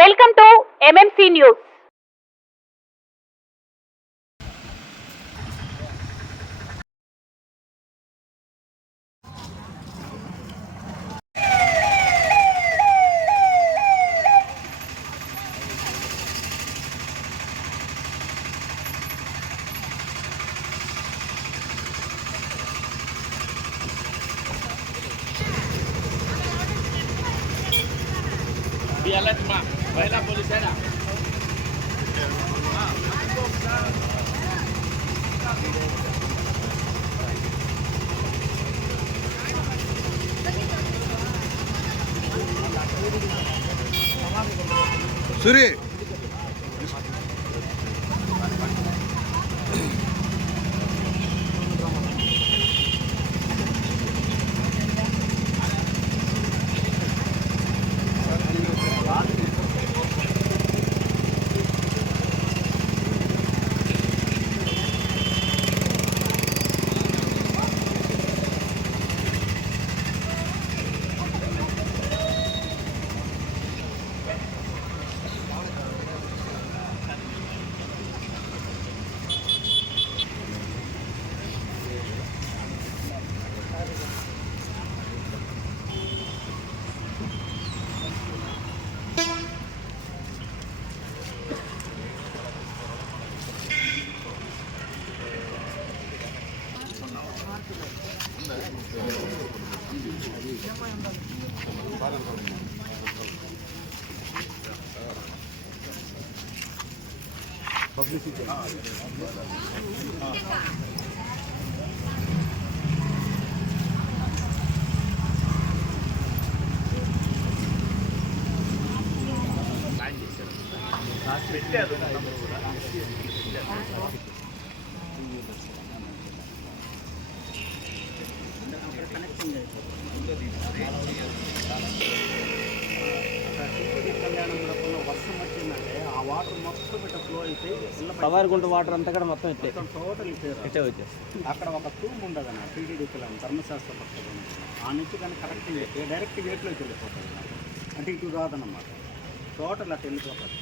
Welcome to MMC news. महिला police है ना सूर्य पब्लिसिटी పవారిగుంట వాటర్ అంతా కూడా మొత్తం ఇట్లే టోటల్ ఇట్టే వచ్చేస్తుంది. అక్కడ ఒక తూము ఉండదు అన్న టీటీడీ ధర్మశాస్త్ర పక్షం ఆ నుంచి కానీ కరెక్ట్ డైరెక్ట్ గేట్లోకి వెళ్ళిపోతుంది. అంటే ఇటు రాదన్నమాట, టోటల్ అటు వెళ్ళిపోతుంది.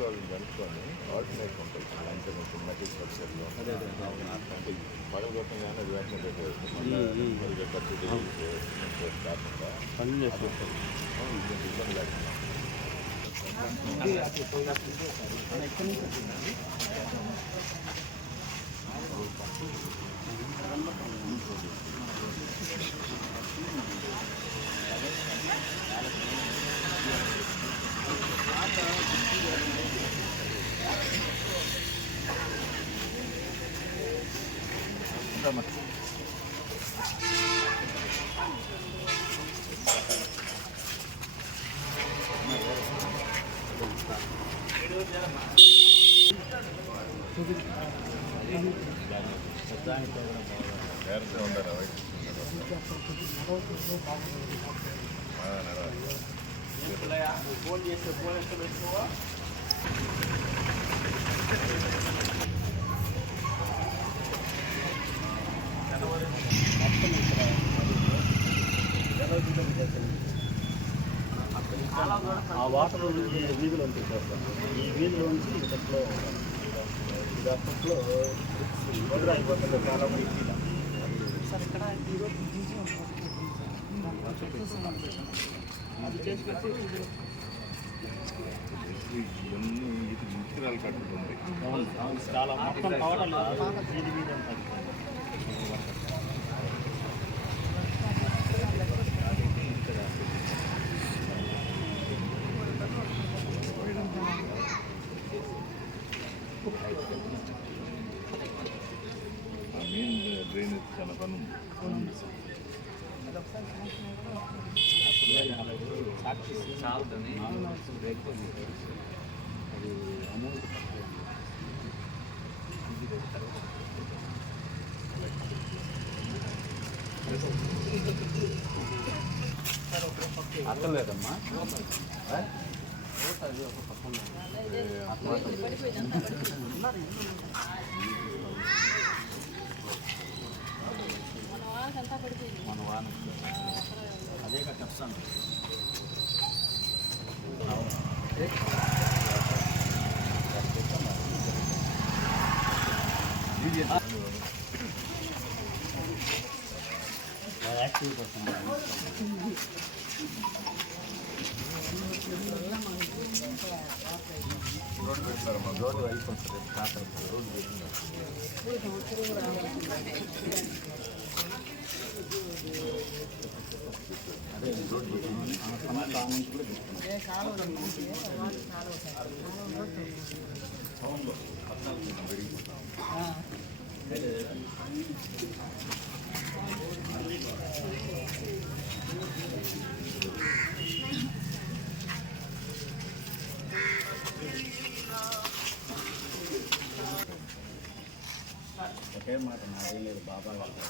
వాళ్ళని కనుక్కొని ఆల్టర్నేట్ ఉంటుంది అంటే కొంచెం మెటీరియల్ స్ట్రక్చర్లో పడగొట్టగానే వెంటనే కాకుండా పనులు చేసుకుంటాం. ఇబ్బంది లేకుండా నేరసే ఉండాలి. ఫోన్ చేస్తే ఫోన్ ఎంత పెట్టుకోవా ఆ వాటర్ వీధిలో ఉంటుంది. ఈ వీధిలో నుంచి ఇంతట్లో ఇది అప్పట్లో అయిపోతుంది. చాలా మంది సార్ ఇక్కడ అది చేసుకొచ్చి ఇవన్నీ ఇది ముఖ్యరాలు కట్టుకుంటుంది. చాలా మొత్తం టోటల్ వీధి వీధి ఉంటుంది. మెయిన్ డ్రైనేజ్ చాలా పని ఉంది. చాలుదని అది అమౌంట్ అక్కర్లేదమ్మా. మన వాన అదే చెప్తాను. యాక్టివ్ పర్సన్ రోడ్డు పెడతారమ్మా, రోడ్డు అయిపోతుంది, రోడ్డు పెట్టినారు. అదే రోడ్డు సమస్య నుంచి కూడా ఒకే మాట నాదే లేదు బాబా వాళ్ళు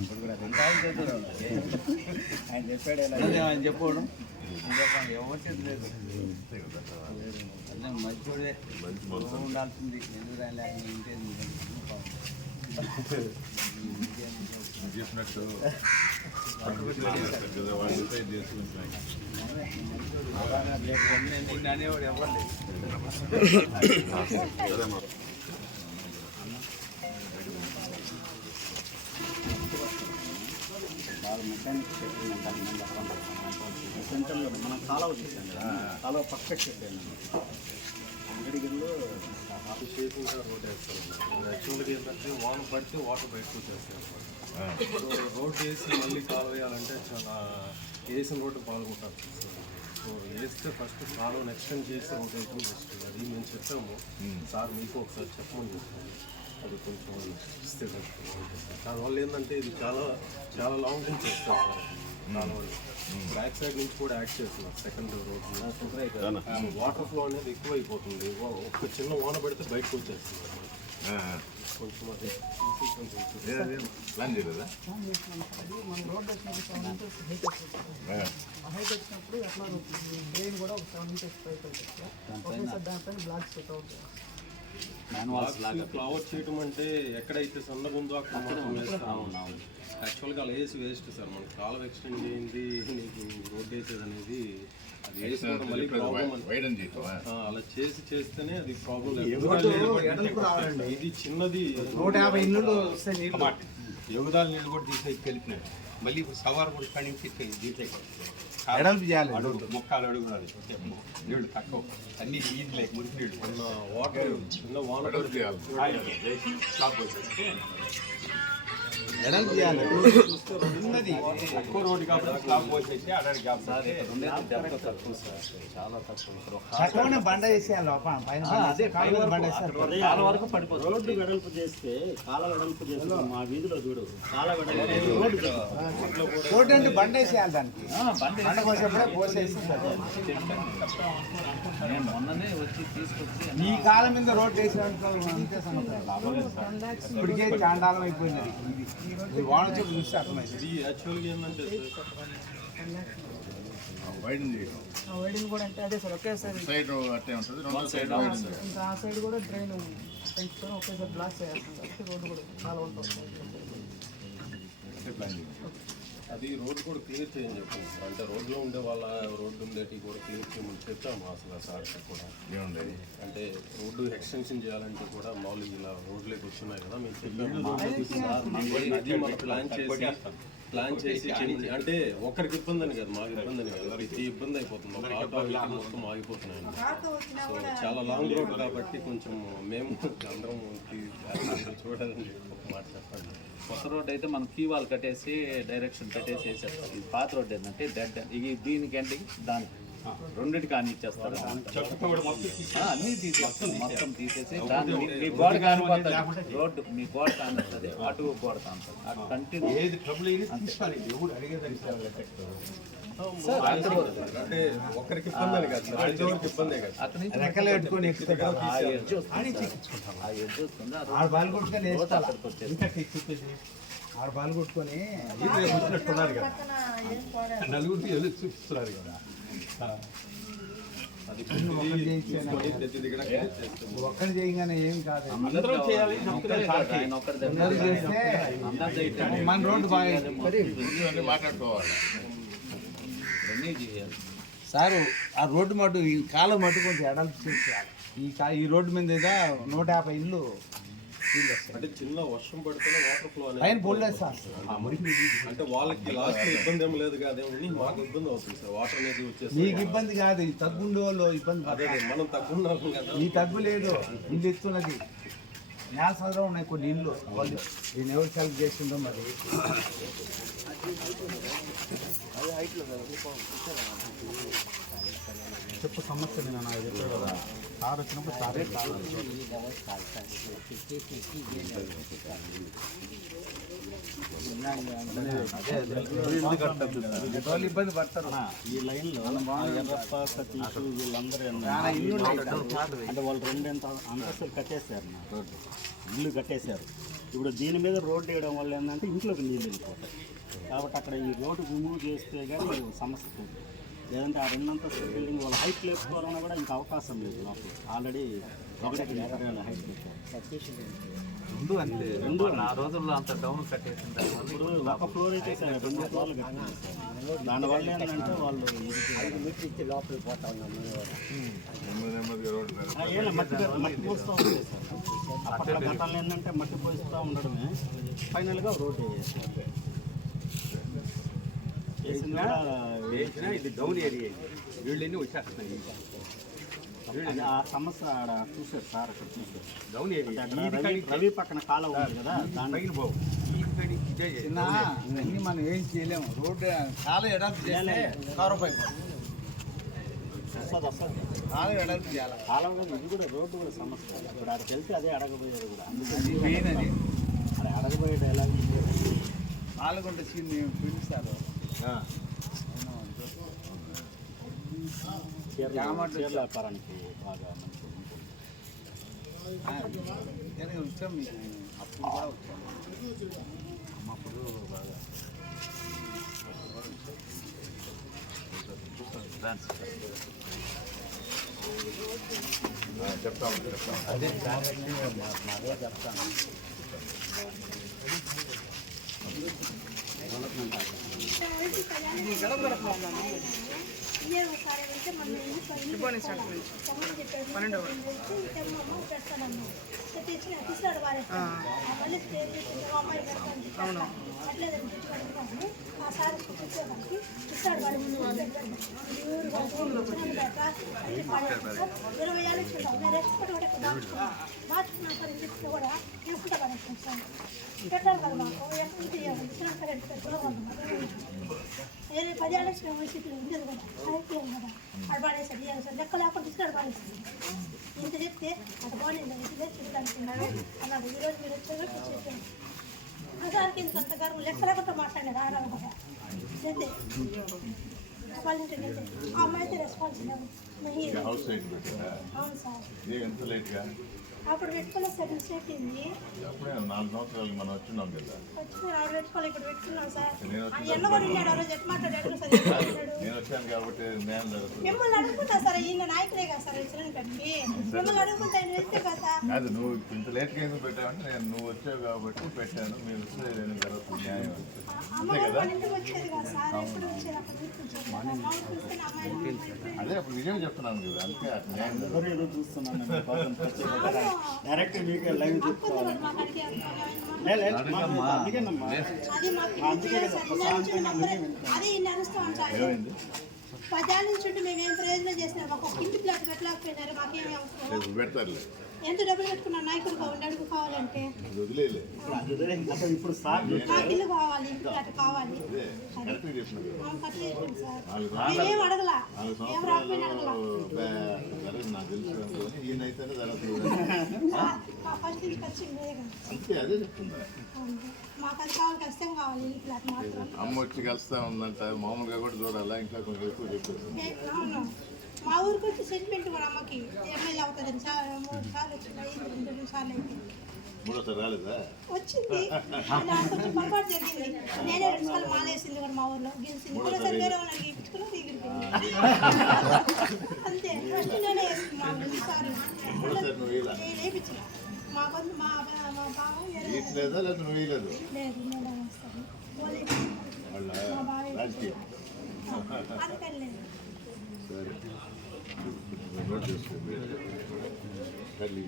ఇప్పుడు కూడా అది ఇంకా ఆయన చెప్పాడు ఆయన చెప్పడం ఎవరికి లేదు మంచోడే ఉండాల్సింది ఎందుకు చెప్పినట్టు వాళ్ళు డిసైడ్ చేసుకుంటున్నాయి. అనేవాడు ఎవరు లేదు. బాగా మెకానిక్ షెడ్ సెంటర్లో మనం కాలువ చూసాం కదా, కాలువ పక్క షెడ్ అంగడిగిరిలో షేపింగ్గా రోడ్ వేస్తారు. యాక్చువల్గా ఏంటంటే వాన పడితే వాటర్ బయటకు వచ్చేస్తాయి అన్నమాట. సో రోడ్ వేసి మళ్ళీ కాలువ వేయాలంటే చాలా వేసిన రోడ్డు పాల్గొంటారు. సో వేస్తే ఫస్ట్ కాలువను ఎక్స్టెండ్ చేసి రోడ్ వేయడం బెస్ట్. అది మేము చెప్పాము సార్, మీకు ఒకసారి చెప్పమని చెప్పాము. అది కొంచెం ఇస్తే దానివల్ల ఏంటంటే ఇది చాలా లాంగ్ నుంచి వస్తారు సార్ కాలువలు. బ్యాక్ సైడ్ నుంచి కూడా యాడ్ చేస్తున్నారు సెకండ్ రోడ్. వాటర్ ఫ్లో అనేది ఎక్కువ అయిపోతుంది. ఒక చిన్న వాన పడితే బయటకు వచ్చేస్తుంది కొంచెం. అది ప్లాన్ చేయలేదా? మన రోడ్ వచ్చినప్పుడు 7 inches హైట్ వచ్చినప్పుడు ఎట్లా డ్రైన్ కూడా ఒక 7 inches హైట్ అవుతుంది. ఒకేసారి దానిపైన బ్లాక్స్ సెట్ అవుతుంది. ఫ్లవర్ చేయడం అంటే ఎక్కడైతే సన్నగా ఉందో అక్కడ మనం వేస్తాం. యాక్చువల్గా అలా వేసి వేస్ట్ సార్. మనకి కాలువ ఎక్స్టెండ్ చేయింది నీకు రోడ్ వేసేది అనేది అది వేసుకోవడం మళ్ళీ ప్రాబ్లం. అలా చేస్తేనే అది ప్రాబ్లం. ఇది చిన్నది 150 ఇల్లు యోగదాలు నీళ్ళు కూడా తీసేసి కలిపినాడు. మళ్ళీ ఇప్పుడు సవారు కూడా ఇక్కడి నుంచి దీంట్లో ఎడల్పు చేయాలి. ముక్కాలు అడుగు నీళ్ళు తక్కువ అన్ని నీళ్ళు మురికి నీళ్ళు వాటర్ చిన్న వాన ఎడల్పు చేయాలి. తక్కువ రోడ్డు కాబట్టి స్లాబ్ పోసేసి అడాడి గ్యాప్ చాలా తక్కువ. తక్కువనే బండ వేసేయాలి అదే బండ వేస్తారు. వరకు పడిపోతుంది. రోడ్డు వెడల్పు చేస్తే కాల వెడల్పు చేస్తే మా వీధిలో చూడు కాల వెడల్పు రోడ్డు అంటే బండ వేసేయాలి. దానికి బండ కోసేప్పుడే పోసేసి నేను మొన్ననే వచ్చి తీసుకొచ్చి ఈ కాలం మీద రోడ్డు వేసేవాళ్ళు ఇప్పటికే చాండాలం అయిపోయినది. ఇది వాన చూపు చూస్తే అర్థమైంది. ఇది యాక్చువల్గా ఏంటంటే వైడన్ చేయడం వైడింగ్ కూడా అంటే అదే సార్ ఒకేసారి సైడ్ అట్టే ఉంటుంది, రెండు సైడ్ వైడన్ చేయడం. ఇంకా ఆ సైడ్ కూడా డ్రైన్ పెంచుకొని ఒకేసారి బ్లాక్ చేయాల్సింది కాబట్టి రోడ్డు కూడా చాలా ఉంటుంది. ప్లాన్ చేయడం. అది రోడ్డు కూడా క్లియర్ చేయని చెప్పండి సార్. అంటే రోడ్లో ఉండే వాళ్ళ రోడ్డు ఉండేటివి కూడా క్లియర్ చేయమని చెప్పాము అసలు సార్కి కూడా. ఏముండేది అంటే రోడ్డు ఎక్స్టెన్షన్ చేయాలంటే కూడా మామూలుగా ఇలా రోడ్లోకి వచ్చినాయి కదా మేము చెప్పాము. అది మనం ప్లాన్ చేసి చేయండి. అంటే ఒకరికి ఇబ్బంది అని కదా, మాకు ఇబ్బంది అని కదా, ప్రతి ఇబ్బంది అయిపోతుంది. ఒక ఆటో మొత్తం ఆగిపోతున్నాయండి. సో చాలా లాంగ్ రోడ్ కాబట్టి కొంచెం మేము అందరం చూడాలని ఒక మాట చెప్పండి. కొత్త రోడ్ అయితే మనం కీ వాల్ కట్టేసి డైరెక్షన్ పెట్టేసి వేసేస్తాం. ఇది పాత రోడ్ ఏంటంటే డెడ్. ఇది దీనికంటే దానికి రెండింటి కానీ ఇచ్చేస్తారు. అన్నీ తీసేస్తాం, మొత్తం తీసేసి దాన్ని మీ గోడ కానిపోతుంది. రోడ్డు మీ గోడ కానిస్తుంది, అటు గోడ కానుతుంది. అటు కంటిన్యూ ఏది ట్రబుల్ అయ్యి తీసుకోవాలి. ఎవరు అడిగేదానికి అంటే ఒకరికి ఇబ్బంది అని కాదు సార్, అడిగేవారికి ఇబ్బందే కదా. అక్కడి నుంచి రెక్కలు పెట్టుకొని ఎక్కుతాం. ఆ ఎడ్జ్ వస్తుంది, ఆ ఎడ్జ్ వస్తుంది. ఆడ బాల్ కొట్టుకొని వేసుకోవాలి. అక్కడికి వచ్చేది ఆడ బాల్ కొట్టుకొని వచ్చినట్టున్నారు కదా, నలుగురికి వెళ్ళి చూపిస్తున్నారు కదా. అది ప్రతిదీ కూడా clear చేస్తాం. ఒక్కడి చేయగానే ఏం కాదు. అందరూ చేయాలి. ఆయన ఒక్కడి అందరూ చేస్తే మన రోడ్డు బాగా ఇవన్నీ మాట్లాడుకోవాలి. ఇవన్నీ చేయాలి. సారు ఆ రోడ్డు మటు ఈ కాలం మటు కొంచెం ఎడల్పు చేసేయాలి. ఈ రోడ్డు మీద 150 ఇల్లు అంటే చిన్న వర్షం పడితేనే వాటర్ ఫ్లో పైన అనేది బోల్లేదు సార్. అంటే వాళ్ళకి లాస్ట్ ఇబ్బంది ఏం లేదు కాదేమని మాకు ఇబ్బంది అవుతుంది సార్. వాటర్ అనేది వచ్చేసి నీకు ఇబ్బంది కాదు, ఈ తగ్గుండే వాళ్ళు ఇబ్బంది అదే పడతారు. మనం తగ్గున్నాం కదా. నీ తగ్గు లేదు, ఇల్లు ఎత్తున్నది నేల సదరం ఉన్నాయి కొన్ని ఇల్లు. వాళ్ళు దీన్ని ఎవరు సెలెక్ట్ చేసిందో మరి. చెప్పు సమస్య నేను నాకు చెప్పాడు కదా సార్ వచ్చినప్పుడు సారే వాళ్ళు ఇబ్బంది పడతారు. ఈ లైన్లో ఎర్రప్ప సతీష్ వీళ్ళందరూ అంటే వాళ్ళు 2 అంతస్తులు కట్టేశారు నా రోడ్డు, ఇల్లు కట్టేశారు. ఇప్పుడు దీని మీద రోడ్డు వేయడం వల్ల ఏంటంటే ఇంట్లోకి నీళ్ళు వెళ్ళిపోతాయి. కాబట్టి అక్కడ ఈ రోడ్డు రిమూవ్ చేస్తే కానీ సమస్య పోతుంది. లేదంటే ఆ 2 అంతస్తుల బిల్డింగ్ వాళ్ళ హైట్ లేకపోవాలన్నా కూడా ఇంకా అవకాశం లేదు. నాకు ఆల్రెడీ 1 ఎకరాల హైట్ పెట్టారు. ముందు అంతే ఆ రోజుల్లో అంత డౌన్ కట్టేసింది. ఇప్పుడు ఒక ఫ్లోర్ అయితే 2 ఫ్లోర్లు కట్టారు. దానివల్ల ఏంటంటే వాళ్ళు 5 మీటర్లు ఇచ్చి లోపలికి పోతా ఉన్నాము. నెమ్మదిగా రోడ్డు మీద మట్టి పోస్తూ ఉంటుంది సార్. అప్పట్లో గతంలో ఏంటంటే మట్టి పోస్తూ ఉండడమే ఫైనల్గా రోడ్డు వేసినా ఇది డౌన్ ఏరియా, వీళ్ళని వచ్చేస్తున్నాయి. ఆ సమస్య ఆడ చూసారు సార్, అక్కడ చూసారు. డౌన్ ఏరియా రవి పక్కన కాలం ఉంది కదా, దాని పైన బాబు ఇదే ఇవన్నీ మనం ఏం చేయలేము. రోడ్డు చాలా ఎడల్పు చేస్తే కారుపై వస్తుంది. చాలా ఎడల్పు చేయాలి. కాలంలో ఇది కూడా రోడ్డు కూడా సమస్య. ఇప్పుడు అక్కడికి వెళ్తే అదే అడగబోయేది కూడా. అది మెయిన్ అది. అది అడగబోయేది ఎలా పాల్గొండ సీన్ పిలుస్తారు. చీరల వ్యాపారానికి బాగా మంచిది. వచ్చాం మీకు అప్పుడు కూడా వచ్చాం. అప్పుడు బాగా చెప్తాము అదే మరలా చెప్తాను. పెట్టారు కదా మాకు ఎప్పుడు తీయాలి 10 ఏళ్ళ వైసీపీలో ఉండేది కదా, అయిపోయాం కదా. అటు పడేసాడు ఇవ్వాలి సార్, లెక్క లేకుండా ఇస్తాడు పడేసాడు. ఇంత చెప్తే అటు బాగుంది ఇదే చెప్తానుకున్నాడు అన్నాడు. ఈరోజు మీరు వచ్చారు చెప్పాను ఆ సార్కి ఎందుకు అంత గర్వం, లెక్క లేకుండా మాట్లాడారు. ఆడాలి కదా అంతే వాళ్ళంటే ఆ అమ్మాయి అయితే రెస్పాన్స్ లేదు. హౌస్ సైడ్ పెట్టినా అవును సార్, ఎంత లేట్గా అప్పుడు పెట్టుకున్న 7 స్టేట్ అయింది. అప్పుడే 4 సంవత్సరాలు మనం వచ్చినాం కదా. వచ్చిన ఆవిడ పెట్టుకోవాలి, ఇప్పుడు పెట్టుకున్నాం సార్. నేను ఎన్న కూడా ఉన్నాడు ఆ రోజు ఎట్లా మాట్లాడాడు సార్. నేను వచ్చాను కాబట్టి న్యాయం జరుగుతుంది. మిమ్మల్ని అడుగుకుంటా సార్, ఈయన నాయకుడే కదా సార్ ఇచ్చిన పెట్టి మిమ్మల్ని అడుగుకుంటా ఆయన వెళ్తే కదా. అది నువ్వు ఇంత లేట్గా ఎందుకు పెట్టావంటే నువ్వు వచ్చావు కాబట్టి పెట్టాను. మీరు వస్తే నేను జరుగుతుంది న్యాయం అంతే కదా. మన ఇంటికి వచ్చేది కదా సార్, ఎప్పుడు వచ్చేది అక్కడ చూపించారు. అదే అప్పుడు నిజం చెప్తున్నాను కదా, అంతే న్యాయం జరుగుతుంది. ఎవరు ఏదో చూస్తున్నాను డైరెక్ట్ మీకే లైవ్ చూసుకోవాలి. అందుకేనమ్మా అది మాకు అదే ఇన్ని అరుస్తాం సార్. 10 ఏళ్ళ నుంచి ఉంటే మేము ఏం ప్రయోజనం చేసినారు. మాకు ఒక ఇంటి ప్లాట్ పెట్టలేకపోయినారు. మాకేమి అవసరం, పెడతారులే, ఎంత డబ్బులు పెట్టుకున్నా నాయకుడు కావాలి, అడుగు కావాలంటే వదిలేలే. అసలు ఇప్పుడు సార్ నాకు ఇల్లు కావాలి, ఇంటి ప్లాట్ కావాలి. కరెక్ట్గా చెప్పినారు కదా. కట్ట చెప్పండి సార్, 4 మేమేం అడగలా, 4 ఏం రాకపోయినా అడగలా. సంవత్సరాలు నాకు తెలుసు అనుకోని ఈయనైతేనే జరుగుతుంది. మా ఫస్ట్ నుంచి ఖర్చు ఇదే కదా. అంతే అదే చెప్తుందా. మాకు అది కావాలి, ఖచ్చితంగా కావాలి ఇల్లు ప్లాట్ మాత్రం. అమ్మ వచ్చి కలుస్తా ఉందంట, మామూలుగా కూడా చూడాలా, ఇంకా కొంచెం ఎక్కువ చెప్పేసి. అవును, మా ఊరికి వచ్చి సెంటిమెంట్ కూడా అమ్మకి ఎమ్మెల్యే అవుతుంది సార్. 3 సార్లు వచ్చింది, 2 సార్లు అయితే మూడోసారి రాలేదా? వచ్చింది. నాకు కొంచెం పొరపాటు జరిగింది. నేనే 2 సార్లు మాలేసింది కూడా మా ఊర్లో గెలిచింది. మూడోసారి వేరే వాళ్ళని గెలిపించుకుని దిగిపోయింది. అంతే, ఫస్ట్ నేనే వేసుకున్నాను. ఈసారి మూడోసారి నువ్వు వేయలా? నేను వేయించిన మా కొంత మా బావ వేయట్లేదా లేదా నువ్వు వేయలేదు? లేదు, నేను వేస్తాను వాళ్ళ రాజకీయం. అందుకని లేదు. సరే నోట్ చేసుకోండి. కర్రీ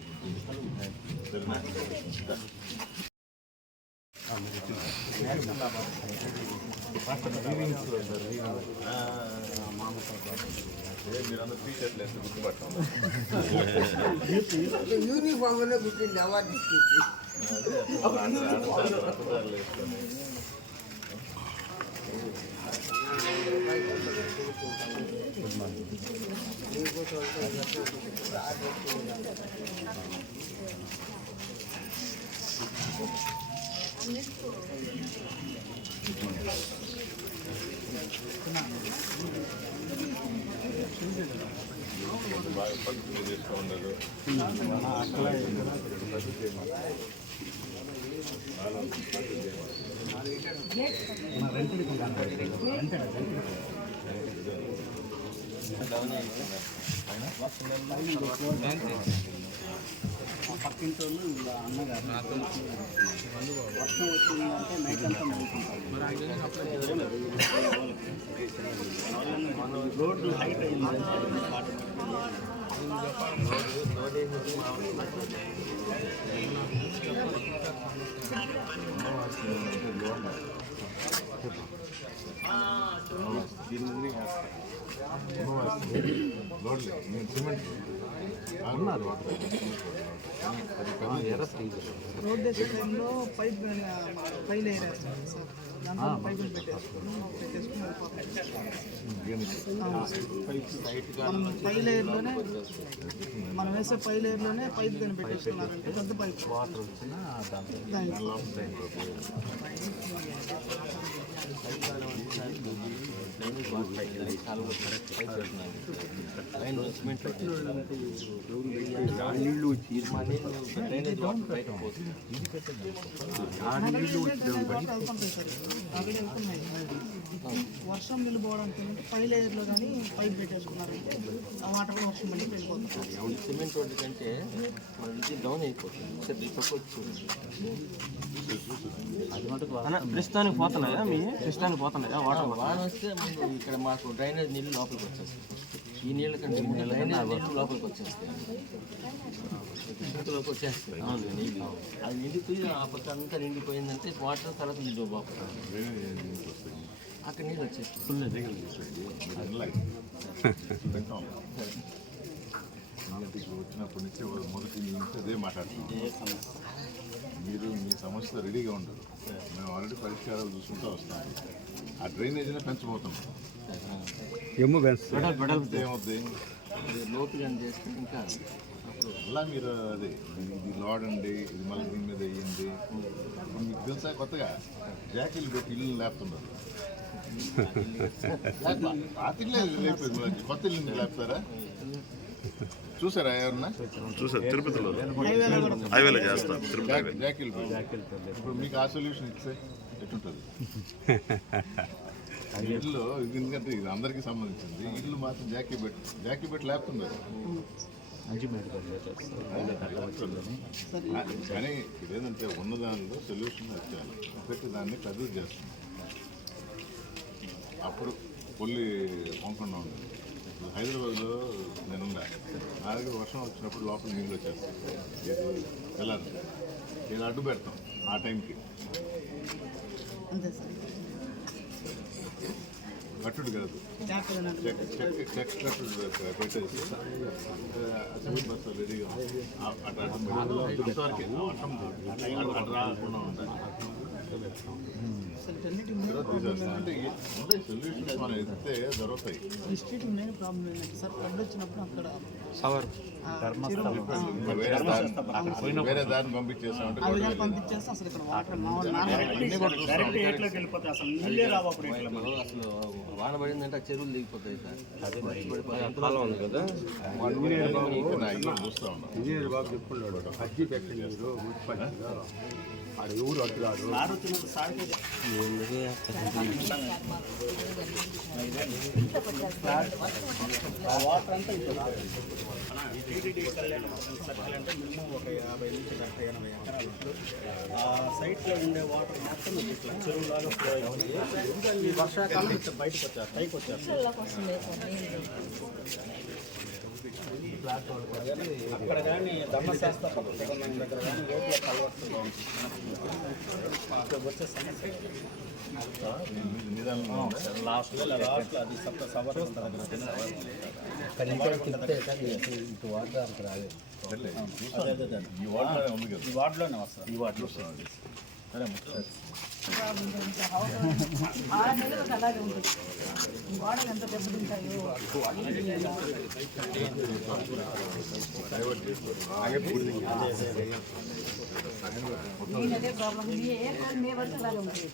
సరేనా? మీరందరూ టీ షర్ట్లు వేస్తే గుర్తుపట్టాం. యూనిఫామ్లో కూర్చుంది అవార్డు తీసుకొచ్చి బాగా పట్టుకుని చేస్తూ ఉన్నారు. పక్కింటి వాళ్ళు ఇలా అన్నగారు వర్షం వచ్చిందంటే నైట్ అంతా రోడ్డు హైట్ అయింది. రోడ్ వేసే టైంలో పైప్ పై లేయర్ వేస్తాం సార్, దాంట్లో పైపులు పెట్టేసుకుని మనం పై లేయర్లోనే మనం వేసే పై లేయర్లోనే పైప్ కానీ పెట్టేసుకున్నారంటే పెద్ద పైప్ వాటర్ వచ్చినా నీళ్ళు డ్రైనేజ్ వాటర్ బయట పోతుంది. వర్షం నిలిపోవడానికి పై లేయర్లో కానీ పైప్ పెట్టేసుకున్నారంటే ఆ వాటర్ వర్షం మళ్ళీ వెళ్ళిపోతుంది. సిమెంట్ రోడ్డు కంటే ఇది డౌన్ అయిపోతుంది. ప్రస్తుతానికి పోతున్నాయా మీ ప్రస్తుతానికి పోతున్నాయా వాటర్ వాన వస్తే ముందు ఇక్కడ మాకు డ్రైనేజ్ నీళ్ళు లోపలికి వచ్చేస్తాయి. ఈ నీళ్ళ కంటే డ్రైనేజ్ నీళ్ళు లోపలికి వచ్చేస్తాయి. లోపలికి వచ్చేస్తాయి. అవును నీళ్ళు అది నిండిపోయి ఆ పక్క అంతా నిండిపోయిందంటే వాటర్ తర్వాత నీళ్ళు అక్కడ నీళ్ళు వచ్చేస్తాయి. ఫుల్ వచ్చినప్పటి నుంచి మొదటి నుంచి అదే మాట్లాడుతున్నాం. మీరు మీ సమస్య రెడీగా ఉండరు. మేము ఆల్రెడీ పరిష్కారాలు చూసుకుంటూ వస్తాం. ఆ డ్రైనేజీని పెంచబోతున్నాం. ఏమవుతుంది లోతుగా చేస్తే ఇంకా అలా మీరు అదే ఇది లోడ్ అండి, ఇది మళ్ళీ దీని మీద వేయండి. ఇప్పుడు మీకు తెలుసా కొత్తగా జాకీలు పెట్టి ఇల్లు లేపుతున్నారు. పాత ఇల్లే లేపేది, కొత్త ఇల్లు లేపుతారా? చూసారా ఎవరన్నా? చూసారు తిరుపతిలో హైవేలో చేస్తాం. జాకీలు ఇప్పుడు మీకు ఆ సొల్యూషన్ ఇస్తే ఎట్టుంటుంది? ఇల్లు ఎందుకంటే ఇది అందరికీ సంబంధించింది. ఇల్లు మాత్రం జాకీ పెట్టి లేపుతున్నారు. కానీ ఇదేంటంటే ఉన్నదానిలో సొల్యూషన్ వచ్చాను పెట్టి దాన్ని కదురు చేస్తాం. అప్పుడు పొల్లి పొంకుండా ఉండదు. ఇప్పుడు హైదరాబాద్లో నేనున్నా, నా దగ్గర వర్షం వచ్చినప్పుడు లోపల నీళ్ళు వచ్చేస్తాయి. వెళ్ళాలి, నేను అడ్డు పెడతాం ఆ టైంకి. కట్టుడు కాదు, చెక్ కట్టుడు పెట్టేసి సిమెంట్ బస్తా రెడీగా అటు అడ్డం రాకుండా ఉండాలి. అంటే సొల్యూషన్స్ మనం ఎత్తితే దొరుకుతాయి. డిస్ట్రిక్ట్ మెయిన్ ప్రాబ్లం ఏంటంటే సార్ ఫ్లడ్ వచ్చినప్పుడు అక్కడ వేరే దాన్ని పంపించేస్తామంటే పంపించేస్తే అసలు ఇక్కడ వాటర్ డైరెక్ట్ ఏట్లోకి వెళ్ళిపోతాయి. అసలు నీళ్ళే రావు. అప్పుడు అసలు వాన పడిందంటే చెరువులు దిగిపోతాయి సార్. నా ఇల్లు చూస్తూ ఉన్నాం. ఎవరు అట్టురాడు. వాటర్ అంతా టీటీడీ కళ్యాణ సర్కిల్ అంటే మినిమం ఒక 50 నుంచి 70-80 ఎకరాలు. ఆ సైట్లో ఉండే వాటర్ మొత్తం ఇట్లా చెరువులాగా ఫ్లో అవుతుంది. ఈ వర్షాకాలం బయటకు వచ్చారు, పైకి వచ్చారు. అక్కడ కానీ ధర్మశాస్త్ర పక్కన దగ్గర కానీ రోడ్ల కలవట్టు వచ్చే సమస్య లాస్ట్లో అది సవర్ ఇటు వాడడానికి రాలేదు. ఈ వార్డులోనే ఉంది కదా, ఈ వార్డులోనే వస్తుంది. ఈ వార్డులో వస్తుంది. సరే సరే 6 నెలలకు అలాగే ఉంటుంది. ఈ వాడలు ఎంత దెబ్బతింటాయో అదే ప్రాబ్లం. మే వరకు అలాగే ఉంటుంది.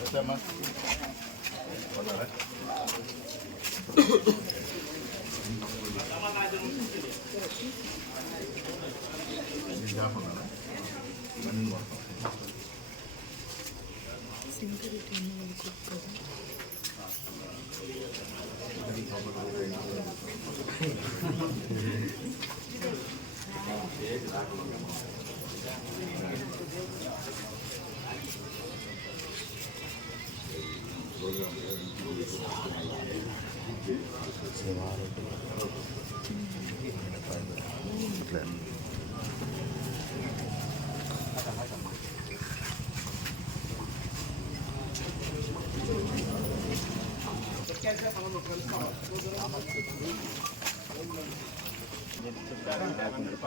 వచ్చామ్మా ఉన్నారా? ఉన్నారా?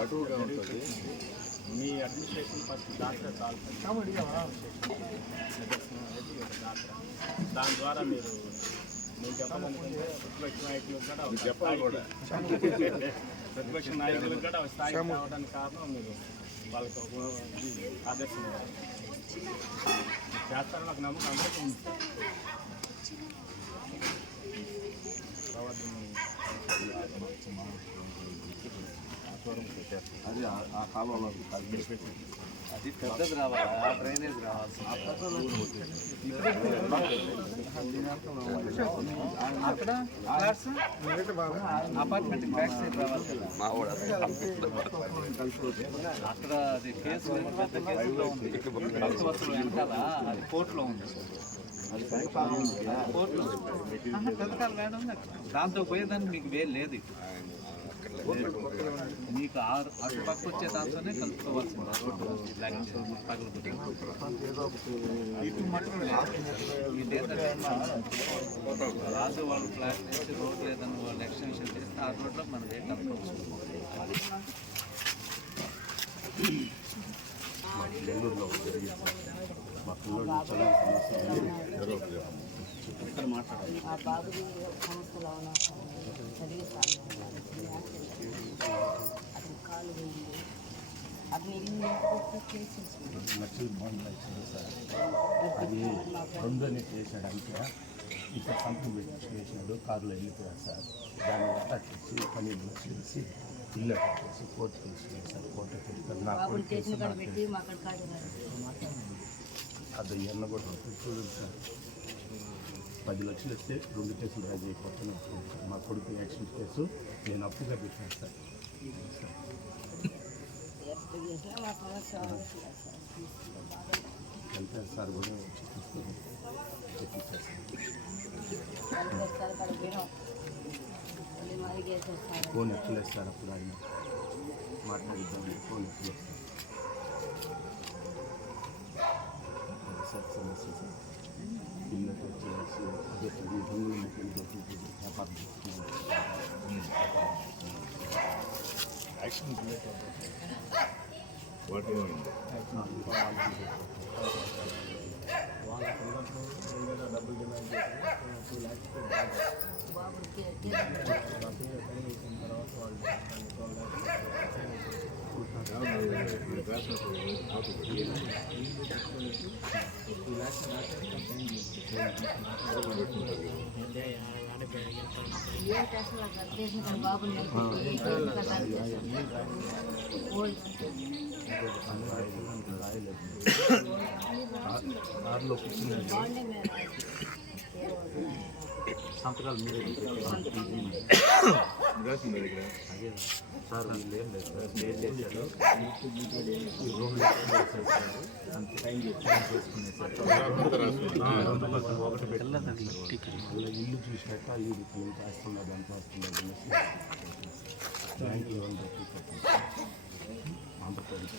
అటుగా ఉంటుంది. మీ అడ్మినిస్ట్రేషన్ ఫస్ట్ డాక్టర్ దాని ద్వారా మీరు చెప్పాలనుకుంటే ప్రతిపక్ష నాయకులకు కూడా చెప్పాలి కూడా. ప్రతిపక్ష నాయకులకు కూడా స్థాయి రావడానికి కారణం మీరు వాళ్ళకి ఒక ఆదర్శం చేస్తారని నాకు నమ్మకం అందరికీ ఉంది. అది ఆ కాలంలో అది పెద్దది రావాలి, ఆ డ్రైనేజ్ రావాలి. అక్కడ అపార్ట్మెంట్ బ్యాక్ సైడ్ రావాలి. అక్కడ అది కేసు పెద్ద కేసులో ఉంది. భక్త వస్తువులు వెనకాల అది కోర్టులో ఉంది. కోర్టులో పథకాలు వేయడం దాంతో పోయేదానికి మీకు వేలు లేదు. మీకు అటు పక్క వచ్చే దాంతోనే కలుపుకోవాల్సింది. రోడ్డు రాజు వాళ్ళు ఫ్లాట్ చేసి రోడ్ లేదని వాళ్ళు ఎక్స్టెన్షన్ చేస్తే ఆ రోడ్లో మనం ఏ కలుపుకోవచ్చు. లక్షలు బాండ్లు ఇచ్చారు సార్. అది రెండోనే చేశాడు అంతే. ఇక్కడ సంతకం పెట్టి చేసినాడు, కారులో వెళ్ళిపోయాడు సార్. దానివల్ల వచ్చేసి 12 లక్షలు వేసి ఇల్లు కట్టేసి కోర్టుకు తీసుకున్నాడు సార్. కోర్టుకు తీసుకొని నా కొడుకు అది ఎన్న కూడా చూడండి సార్. 10 లక్షలు ఇస్తే 2 కేసులు రాజీ అయిపోతున్నాను. మా కొడుకు యాక్సిడెంట్ కేసు నేను అప్పుగా పెట్టాను సార్. వెళ్తే సార్ కూడా ఫోన్ ఎక్కలేదు సార్. అప్పుడు ఆయన మాట్లాడిద్దాం, ఫోన్ ఎక్కలేదు సార్. సమస్య సార్ ఇళ్ళకి వచ్చేసి అదే బంగులు ముఖ్యం వ్యాపారం యాక్షన్ వాటి ఏమైంది? డబ్బులు డిమాండ్ చేసి 2 lakhs తర్వాత వాళ్ళు సంతకాలు మీరే రాసింది దగ్గర అదే సార్ వీళ్ళు ఏం లేదు సార్ స్టేజ్ చేశారు ఈ రూమ్ అంతే టైం చేసుకునే సార్ రెండు పక్కన ఒకటి పెట్టి ఇల్లు చూసినాక ఈ నుంచి వస్తున్నారు అంత వస్తున్నారు అనేసి బ్యాంక్ లోన్ పెట్టి ఆంధ్రప్రదేశ్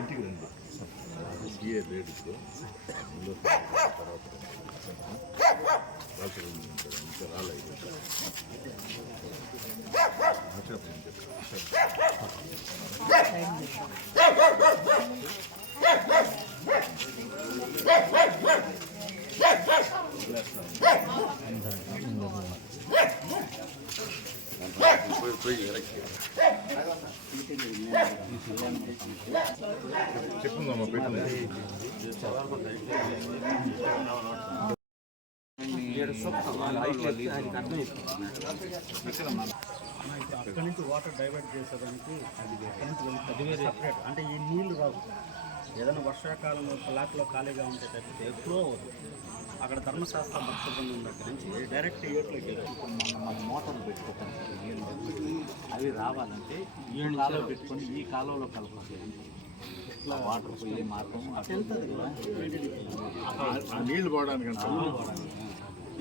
ఇంటికి రండి సిఏ లేడీస్లో తర్వాత ఇంకా రాలేదు చెప్పుందమ్మా పెట్టింది అక్కడి నుంచి వాటర్ డైవర్ట్ చేసేదానికి అది ఎక్కడి నుంచి వెళ్ళి సపరేట్ అంటే ఈ నీళ్లు రావు. ఏదైనా వర్షాకాలంలో ప్లాట్లో ఖాళీగా ఉంటే తప్పితే ఫ్లో అవుతుంది. అక్కడ ధర్మశాస్త్ర భక్తులు ఉన్న దగ్గర నుంచి డైరెక్ట్ ఏట్లోకి వెళ్ళాలి. మాకు మోటార్లు పెట్టుకుంటాం సార్ నీళ్ళు అవి రావాలంటే ఈ కాలువ పెట్టుకొని ఈ కాలువలో కలపాలి. ఇట్లా వాటర్ పోయే మార్గం ఆ నీళ్లు పోవడానికి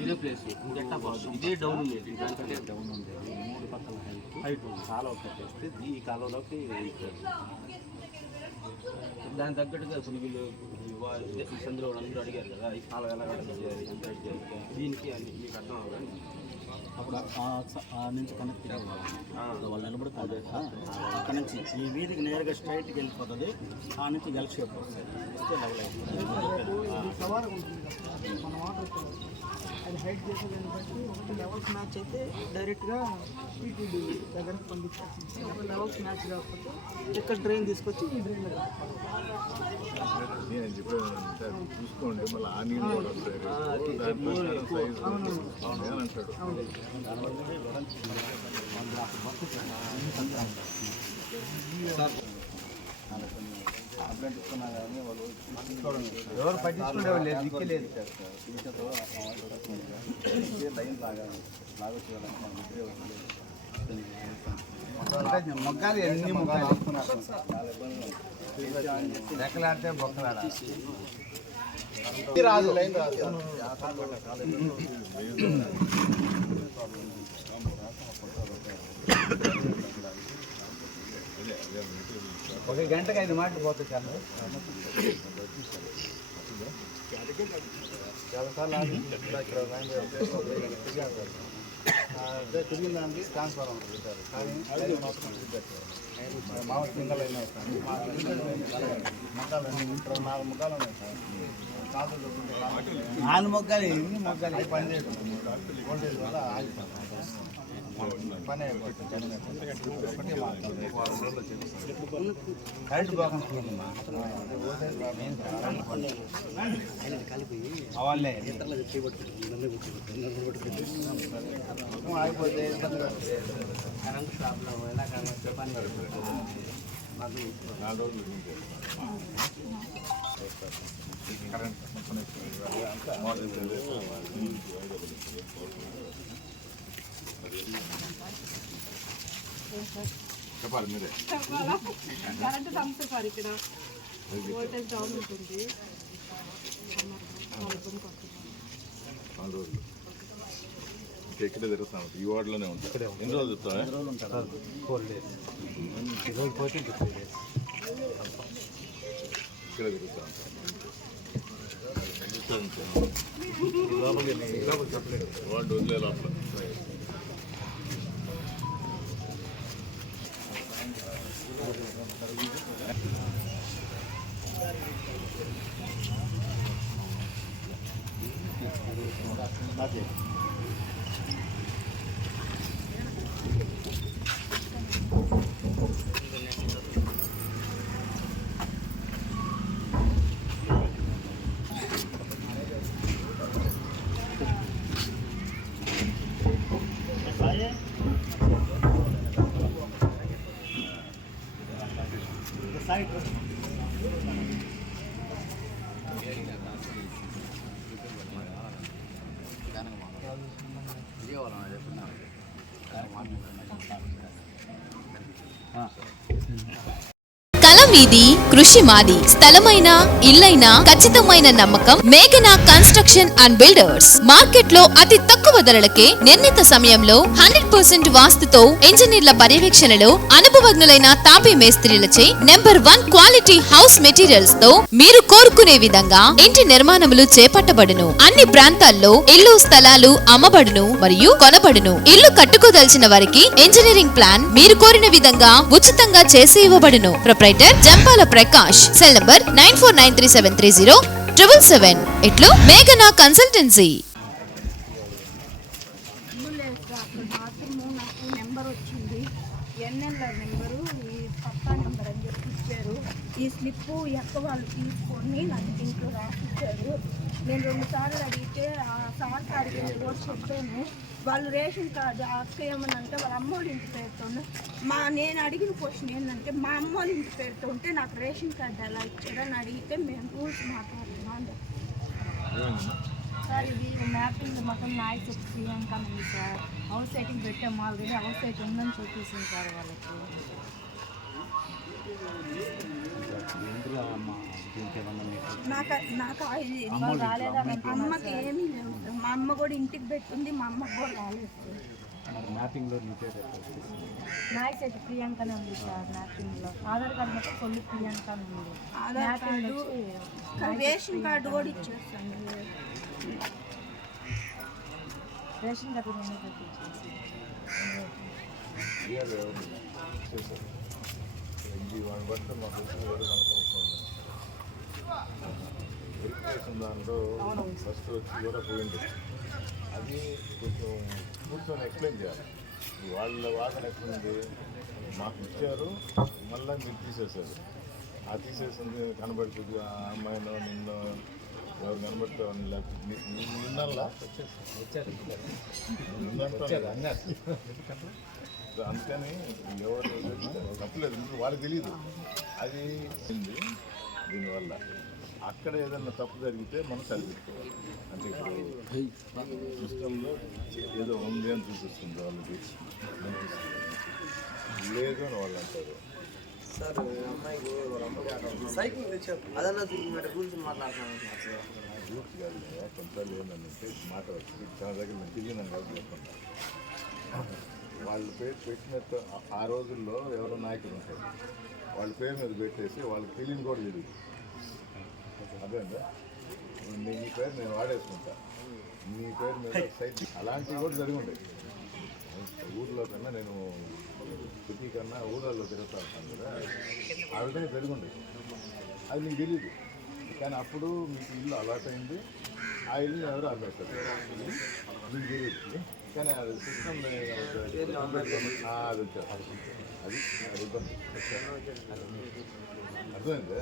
ఇదే ప్లేస్ ఇంకెట్టా బాగుంది. ఇదే డౌన్ ఉండేది, దానికంటే డౌన్ ఉండేది. 3 పక్కల హైట్ కాలువ కట్టేస్తే ఈ కాలువలోకి దాని తగ్గట్టుగా కొన్ని వీళ్ళు ఈ సందులో అందరూ అడిగారు కదా ఈ కాలువ ఎలా కట్టాలి ఎంత దీనికి అని మీకు అర్థం అవ్వాలి. అప్పుడు ఆ నుంచి కనెక్ట్ వాళ్ళు నిలబడుతుంది. అక్కడ నుంచి ఈ వీధికి నేరుగా స్ట్రైట్కి వెళ్ళిపోతుంది. ఆ నుంచి ఎల్ షేప్ వస్తుంది. వస్తే లెవెల్ అయిపోతుంది. సవాలుగా ఉంటుంది కదా మన వాటర్ అది హైట్ చేసేది ఏంటంటే ఒకటి లెవెల్స్ మ్యాచ్ అయితే డైరెక్ట్గా టీటీడీ దగ్గరకు పంపించాల్సింది. లెవెల్స్ మ్యాచ్ కాకపోతే ఇక్కడ డ్రైన్ తీసుకొచ్చి ఈ డ్రైన్లో నేను చెప్పేది చూసుకోండి. మళ్ళీ ఆ నీళ్ళు కూడా వస్తాయి. అంటాడు ఎవరు పట్టించుకునే వాళ్ళు లేదు, దిక్కు లేదు. మొగ్గాలి అన్ని మొగ్గాలి రెక్కలాడితే బొక్కలాడ రాదు లైన్ రాదు. ఒక గంటకి 5 మాటలు పోతాయి సార్. చాలాసార్లు అదే తిరిగిన దానికి ట్రాన్స్ఫార్మర్ పెట్టారు. కానీ మామూలు సింగల్ అయినా వస్తాను. మొక్కలు 4 మొక్కలు ఉన్నాయి సార్. 4 మొక్కలు ఎన్ని మొక్కలు పని చేస్తుంది. వోల్టేజ్ వల్ల ఆగిపోతుంది. పని అయిపోతుంది. కరెంట్ బాగా అవల్లే అయిపోతే కరెంట్ ప్రాబ్లం ఎలా కానీ పని చెప్పాలి మీరే. కరెంట్ సమస్య సార్ ఇక్కడ వోల్టేజ్ డౌన్ ఉంటుంది. 4 రోజులు ఇంకా ఇక్కడే తిరుగుతాను. ఈ వార్డులోనే ఉంటాను. ఎన్ని రోజులు చెప్తా? 4 days. ఈరోజు పోతే 3 days ఇక్కడే తిరుగుతాను. వార్డు వదిలే లోపల కళ మీది, కృషి మాది. స్థలమైన, ఇల్లైనా ఖచ్చితమైన నమ్మకం మేఘనా కన్స్ట్రక్షన్ అండ్ బిల్డర్స్. మార్కెట్ లో అతి తక్కువ ధరలకే నిర్ణీత సమయంలో 100% వాస్తుతో ఇంజనీర్ల పర్యవేక్షణలో అనుభవజ్ఞులైన తాపీ మేస్త్రీలచే #1 క్వాలిటీ హౌస్ మెటీరియల్స్ తో మీరు కోరుకునే విధంగా ఇంటి నిర్మాణములు చేపట్టబడును. అన్ని ప్రాంతాల్లో ఇల్లు స్థలాలు అమ్మబడును మరియు కొనబడును. ఇల్లు కట్టుకోదలిచిన వారికి ఇంజనీరింగ్ ప్లాన్ మీరు కోరిన విధంగా ఉచితంగా చేసి ఇవ్వబడును. Proprietor Jampala Prakash. Cell number 9493307777. ఇట్లు మేఘనా కన్సల్టెన్సీ. బాత్రూమ్ నాకు నెంబర్ వచ్చింది, ఎన్ఎల్ఆర్ నెంబరు, ఈ పక్కా నెంబర్ అని చెప్పి ఇచ్చారు. ఈ స్లిప్పు ఎక్క వాళ్ళు తీసుకొని నాకు దీంట్లో రాసిచ్చారు. నేను 2 సార్లు అడిగితే ఆ సార్ కాడికి కూడా చెప్పాను. వాళ్ళు రేషన్ కార్డు అక్క ఏమనంటే వాళ్ళ అమ్మోళ్ళ ఇంటి పేరుతో నేను అడిగిన క్వశ్చన్ ఏంటంటే మా అమ్మోళ్ళ ఇంటి పేరుతో ఉంటే నాకు రేషన్ కార్డు ఎలా ఇచ్చారని అడిగితే మేము రూల్స్ మాట్లాడుతున్నాం సార్. ఇది మ్యాపింగ్ మొత్తం నాయక్ ప్రియాంక ఉంది సార్. హౌస్ సైటింగ్ పెట్టాము, ఆల్రెడీ హౌస్ సైట్ ఉందని చూపిస్తుంది సార్ వాళ్ళకి. నాకు అమ్మకి ఏమీ లేవు. మా అమ్మ కూడా ఇంటికి పెట్టుంది, మా అమ్మకి కూడా రాలేదు. నాయక్ సైట్ ప్రియాంకనే ఉంది సార్. మ్యాపింగ్లో ఆధార్ కార్డు మొత్తం కొల్లు ప్రియాంక ఉంది. ఆధార్ కార్డు, రేషన్ కార్డు కూడా ఇచ్చేస్తాను. రేషన్ కార్డు నేను వెరిఫికేషన్ దాంట్లో ఫస్ట్ వచ్చి కూడా పోయింది. అది కొంచెం కూర్చొని ఎక్స్ప్లెయిన్ చేయాలి. వాళ్ళ వాదన ఎట్లుంది, మాకు ఇచ్చారు మళ్ళీ మీరు తీసేశారు. ఆ తీసేసింది కనబడుతుంది. ఆ అమ్మాయినో నిన్నో ఎవరు కనబడితే నిన్నల్లా అందుకని ఎవరు తప్పలేదు, వాళ్ళకి తెలియదు అది దీనివల్ల. అక్కడ ఏదన్నా తప్పు జరిగితే మనం సరిపెట్టుకోవాలి. అంటే ఇప్పుడు సిస్టంలో ఏదో ఉంది అని చూపిస్తుంది వాళ్ళకి, లేదు అని వాళ్ళు అంటారు. సార్ అమ్మాయికి సైకిల్ తెచ్చారు, అదన్నా రూల్స్ మాట్లాడుతున్నాను. రూల్స్ కాదు, కొంతసార్లు ఏంటంటే మాట వచ్చి చాలా దగ్గర నేను తిరిగినాను కాదు చెప్పండి. వాళ్ళ పేరు పెట్టినట్టు ఆ రోజుల్లో ఎవరో నాయకులు ఉంటారు, వాళ్ళ పేరు మీద పెట్టేసి వాళ్ళకి తెలియని కూడా తెలియదు. అదేందా నీ పేరు నేను వాడేసుకుంటా, నీ పేరు మీద సైట్ అలాంటివి కూడా జరిగి ఉంటాయి. ఊర్లో కన్నా నేను సిటీ కన్నా ఊళ్ళల్లో తిరుగుతూ ఉంటాను కదా, ఆ విధంగా జరిగి ఉండేది. అది మీకు తెలియదు. కానీ అప్పుడు మీకు ఇల్లు అలాట్ అయింది, ఆ ఇల్లు ఎవరు అమ్మేస్తారు మీకు తెలియదు. కానీ అది సిస్టమ్ అది వచ్చారు, అది ఇబ్బంది అర్థమైందే.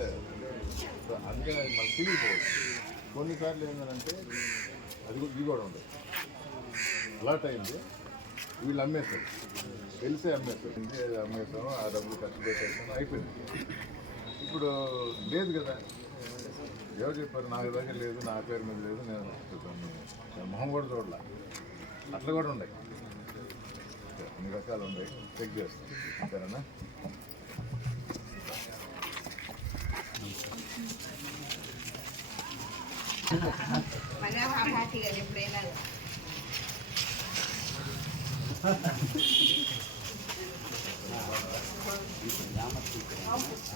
సో అందుకని మనకు తెలియకపోవచ్చు. కొన్నిసార్లు ఏంటంటే అది కూడా ఇది కూడా ఉండదు, అలాట్ అయింది వీళ్ళు అమ్మేస్తారు, తెలిసే అమ్మేస్తారు. అమ్మేస్తాము, ఆ డబ్బులు ఖర్చు పెట్టేస్తాము, అయిపోయింది. ఇప్పుడు లేదు కదా, ఎవరు చెప్పారు నాకు దగ్గర లేదు, నా పేరు మీద లేదు, నేను మొహం కూడా చూడలే. అట్లా కూడా ఉన్నాయి, అన్ని రకాలు ఉన్నాయి, చెక్ చేస్తాం. సరేనా?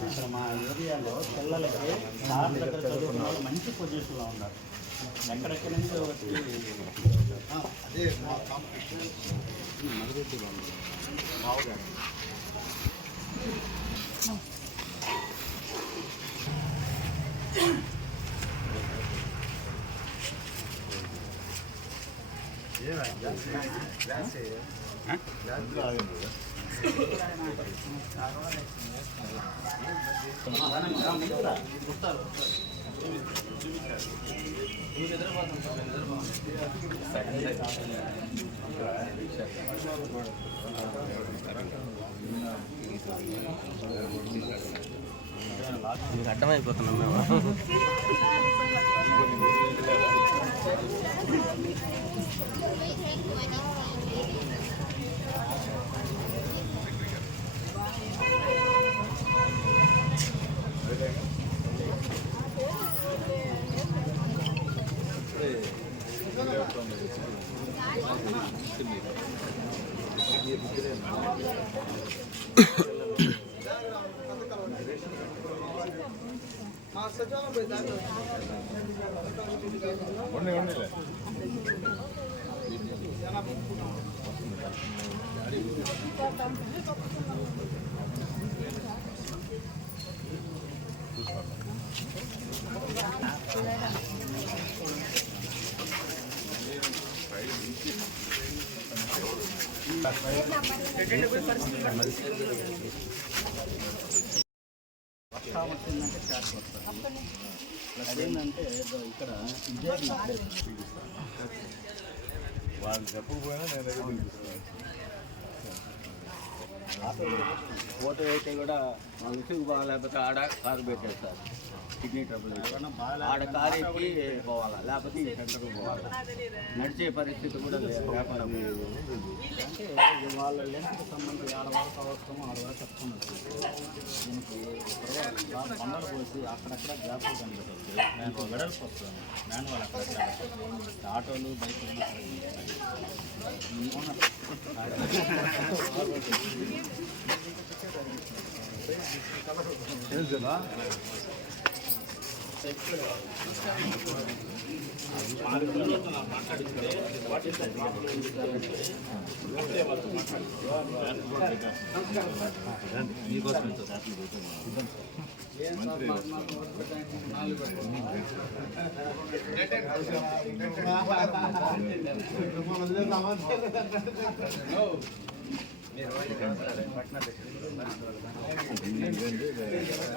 ఇక్కడ మా ఏరియాలో పిల్లలకి సార్ దగ్గర చదువుకున్న వాళ్ళు మంచి పొజిషన్లో ఉన్నారు. ఎక్కడెక్కడి నుంచి వచ్చి అదే మా కాంపిటీషన్ మధురెడ్డి వాళ్ళు బావగారు. మీకు అర్థమైపోతున్నాం మేము. ఉండలే వచ్చిందంటే స్టార్ట్ వస్తుంది. అదేంటంటే ఇక్కడ వాళ్ళు చెప్పకపోయినా నేను దగ్గర చూపిస్తున్నాను. ఫోటో అయితే కూడా మా విసుగు బాగాలేకపోతే ఆడ కారు పెట్టేస్తారు. కిడ్నీ ట్రబుల్ ఆడ కారు ఎక్కి పోవాలా, లేకపోతే ఈ సెంటర్కి పోవాలి. నడిచే పరిస్థితి కూడా లేకుండా అంటే వాళ్ళ లెంత్కి సంబంధించి ఆడవాళ్ళకి అవసరమో ఆడవాళ్ళకి చెప్తున్నారు. దీనికి పండలు పోసి అక్కడక్కడ గ్యాప్లు కనిపెట్టచ్చు. దానికి వెడల్పు వస్తుంది. మాన్యువల్ అక్కడక్కడ ఆటోలు బైకులు తెలుసునా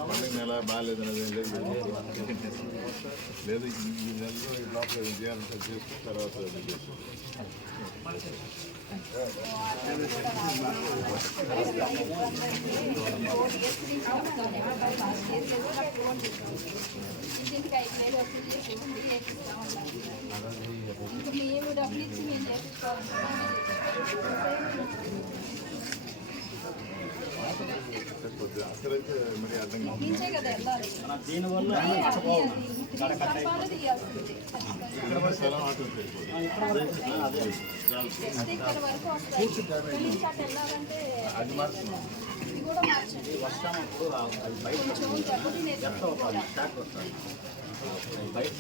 పండుగ నెల బాగాలేదనేది లేదు. ఈ నెలలో ఈ లోపల చేయాలంటే చేసుకున్న తర్వాత అక్కడైతే మరి అర్థం దీనివల్ల ఇక్కడ స్థలం ఆటో అది మార్చుకున్నాం. వర్షం అప్పుడు అది బయట స్టాక్ వస్తుంది. బయట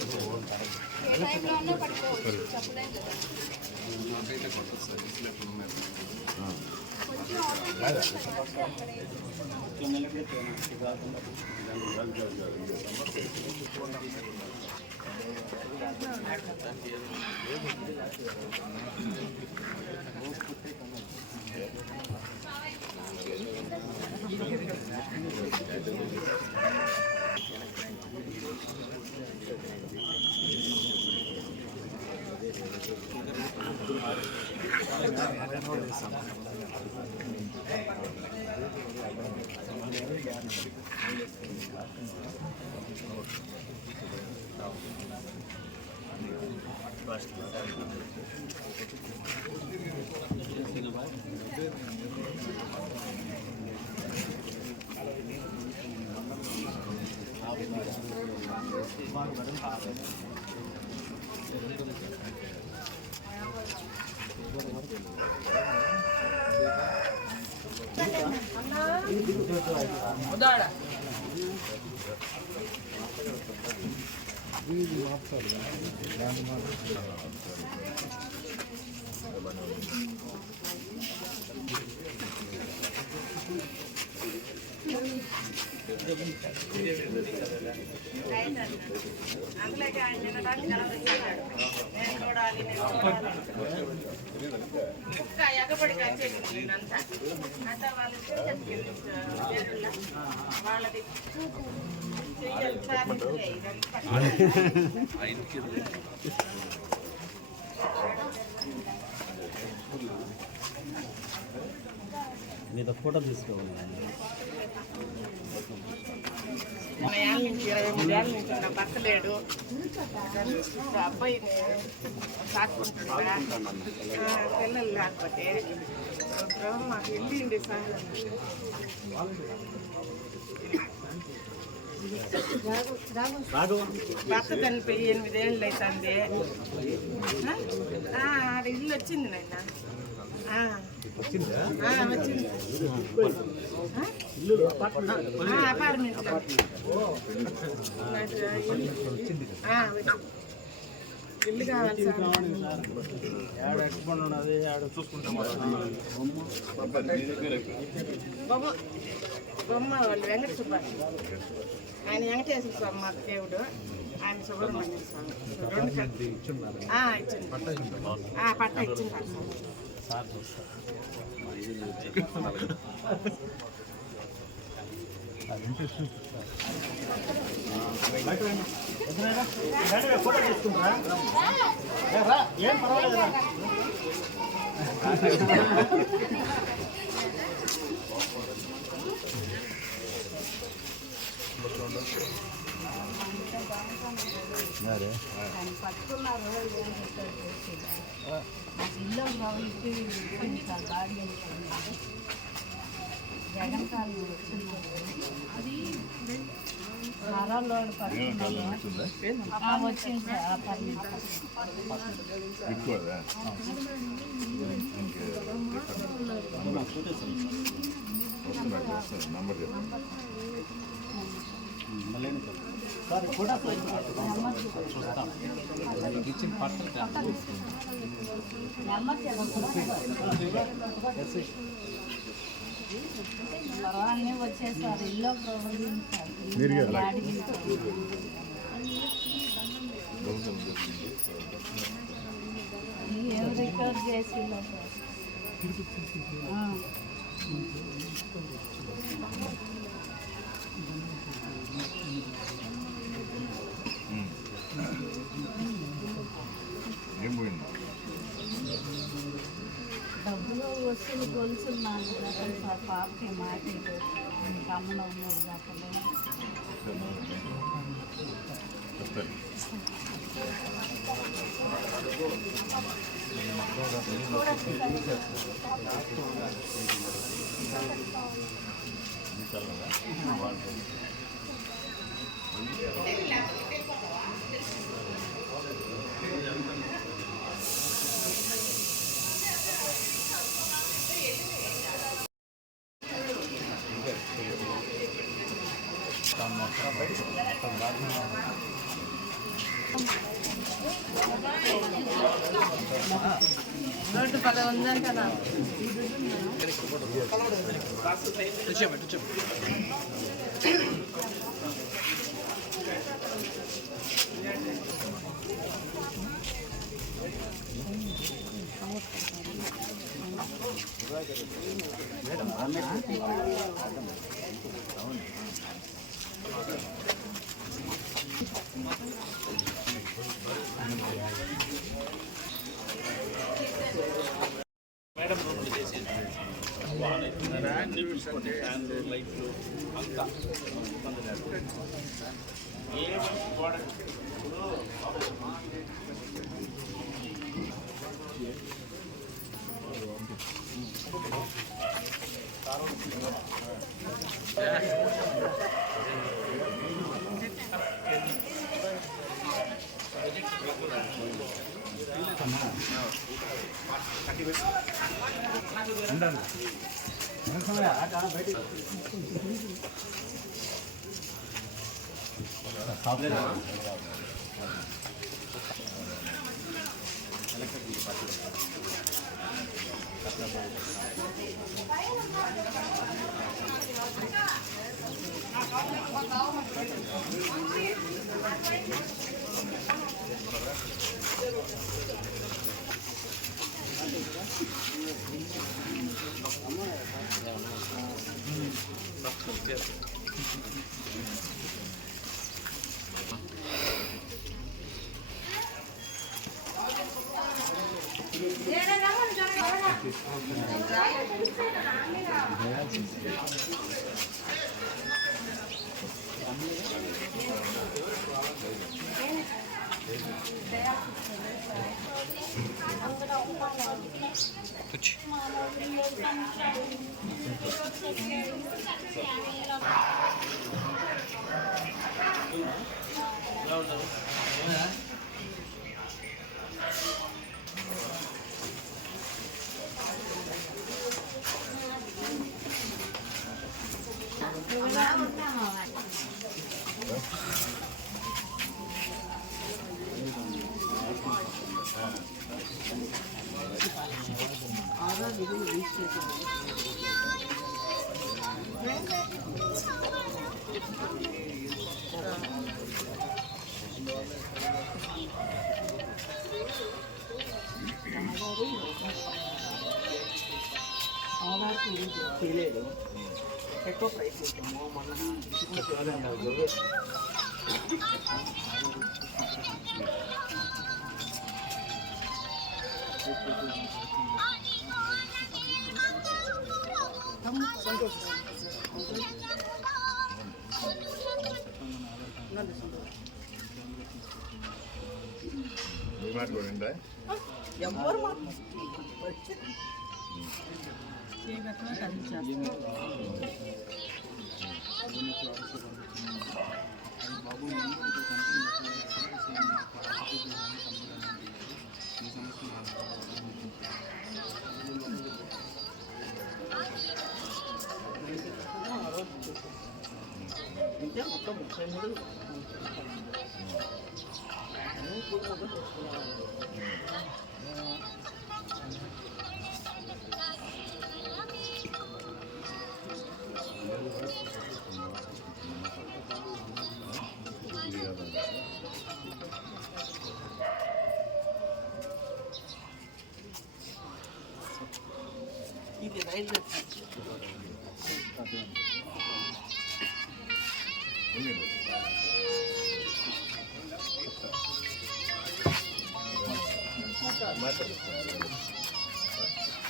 మీద ఫోటో తీసుకోవాలి. 23 ఏళ్ళ నుంచి నా భర్త లేడు. అబ్బాయి సాకుంటున్నాడు, పిల్లలు లేకపోతే మాకు ఇల్లు సార్. భర్త చనిపోయి 8 ఏళ్ళు అవుతుంది. ఆడ ఇల్లు వచ్చింది నాయన. వచ్చింది అపార్ట్మెంట్ ఇల్లు కావాలి సార్. బొమ్మ వాళ్ళు వెంకట సుబ్బారావు, ఆయన వెంకటేశ్వర స్వామి మాకు దేవుడు, ఆయన సుబ్రహ్మణ్య స్వామి. 2 ఇచ్చింది పట్ట ఇచ్చింది సార్. ఫోటో తీసుకుంటారా? ఏం పర్వాలేదు. వచ్చేసారు ఇల్లు రికవర్ చేసి డబ్బులు వస్తువులు కొలుసున్నాను సార్. పాపకి మాటి కమ్మలో ఉన్నది చెప్పలేదు. రోడ్డు పద ఉందని కదా. లైట్లు అంతా అందరూ ఆధార్ ఇది రిజిస్ట్రేషన్ ఆధార్ చేయలేదు ఎక్కువ ప్రైస్ పెట్టాము మొన్న మీ మాట కూడా ఉందా? ఎవరు ఇంతే మొత్తం 33 ఇది రైల్వే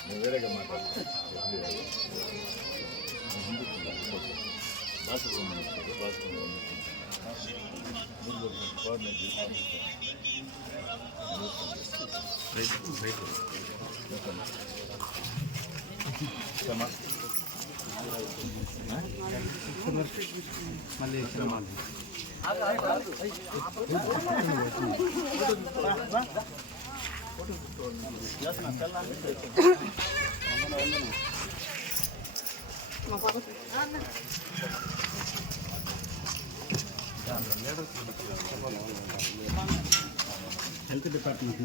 నేను వేరేగా మాట్లాడతాను. కోఆర్డినేట్ చేసి మళ్ళీ హెల్త్ డిపార్ట్మెంట్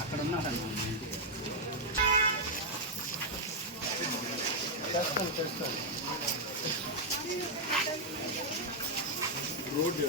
అక్కడ ఉన్నారండి. చేస్తాను రోడ్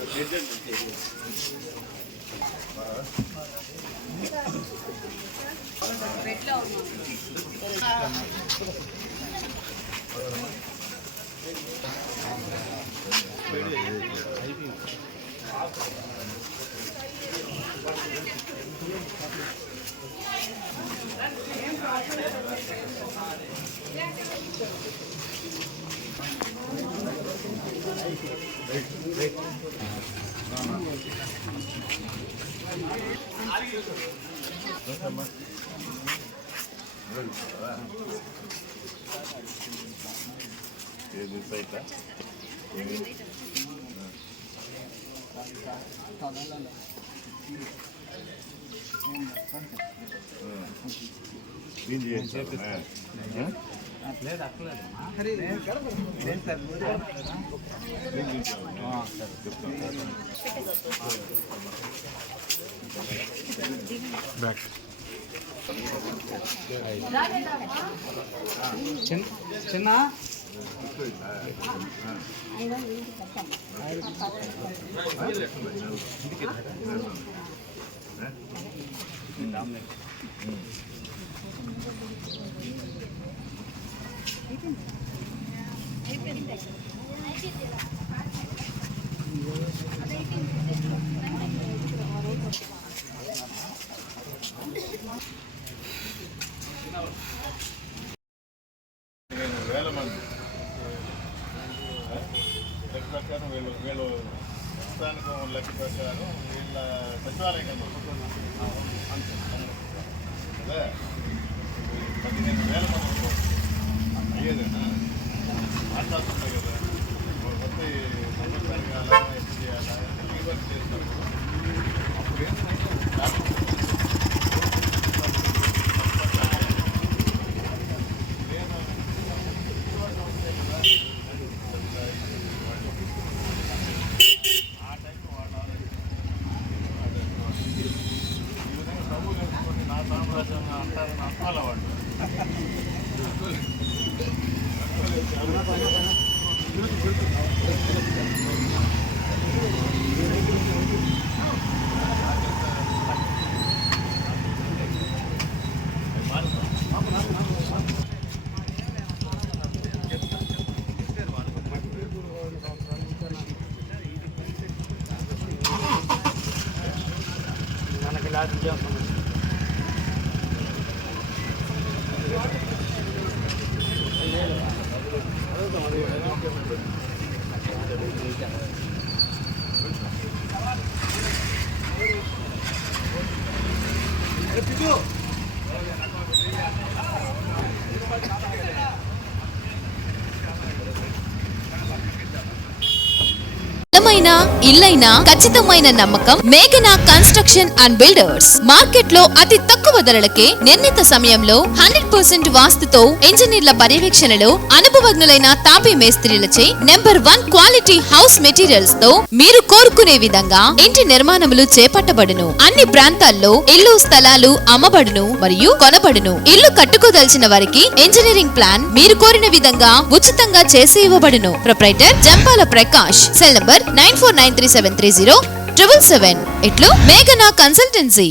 ఏది సైట్ ఏమి క్లీన్ చేయండి లేదు అక్కర్లేదు బ్యాక్ చిన్న వేల మంది లెక్క ప్రకారం వీళ్ళు ప్రస్తుతానికి లెక్క ప్రకారం వీళ్ళ సచివాలయం కదా 15,000 మంది అయ్యేదేనా మాట్లాడుతుంటాయి కదా మొత్తం సంవత్సరానికి అలా ఎప్పుడు చేయాలా ఈ వర్క్ చేస్తారు అప్పుడు ఏంటంటే స్థలమైన ఇల్లైనా ఖచ్చితమైన నమ్మకం మేఘనా కన్స్ట్రక్షన్ అండ్ బిల్డర్స్. మార్కెట్ లో అతి తక్కువ ధరలకే నిర్ణీత సమయంలో 100% వాస్తుతో ఇంజనీర్ల పర్యవేక్షణలో అనుభవజ్ఞులైన తాపీ మేస్త్రీలచే నెంబర్ 1 క్వాలిటీ హౌస్ మెటీరియల్స్ తో మీరు కోరుకునే విధంగా ఇంటి నిర్మాణములు చేపట్టబడును. అన్ని ప్రాంతాల్లో ఇల్లు స్థలాలు అమ్మబడును మరియు కొనబడును. ఇల్లు కట్టుకోదలిచిన వారికి ఇంజనీరింగ్ ప్లాన్ మీరు కోరిన విధంగా ఉచితంగా చేసి ఇవ్వబడును. Proprietor Jampala Prakash. Cell number 9493730777. ఇట్లు మేఘనా కన్సల్టెన్సీ.